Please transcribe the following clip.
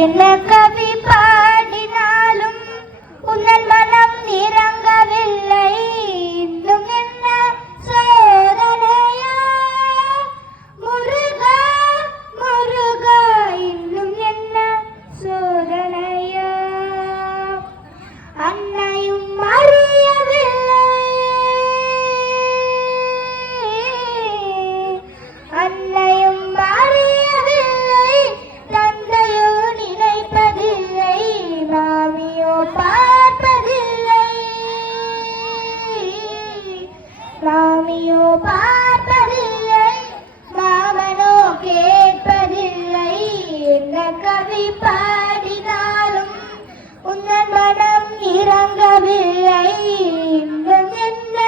என்ன கவி பாடினாலும் உன்னன் மனம் இறங்கவில்லை. இன்னும் என்ன சோதனையா முருகா முருகா, இன்னும் என்ன சோதனையா? அன்னையும் அறியவில்லை, அன்னையும் அறியவில்லை, தந்தையோ நினைப்பதில்லை, மாமியோ பார்ப்பதில்லை, மாமியோ பார்ப்பதில்லை, மாமனோ கேட்பதில்லை. என்ன கவி பாடினாலும் உன்னன் மனம் இறங்கவில்லை. இன்னும் என்ன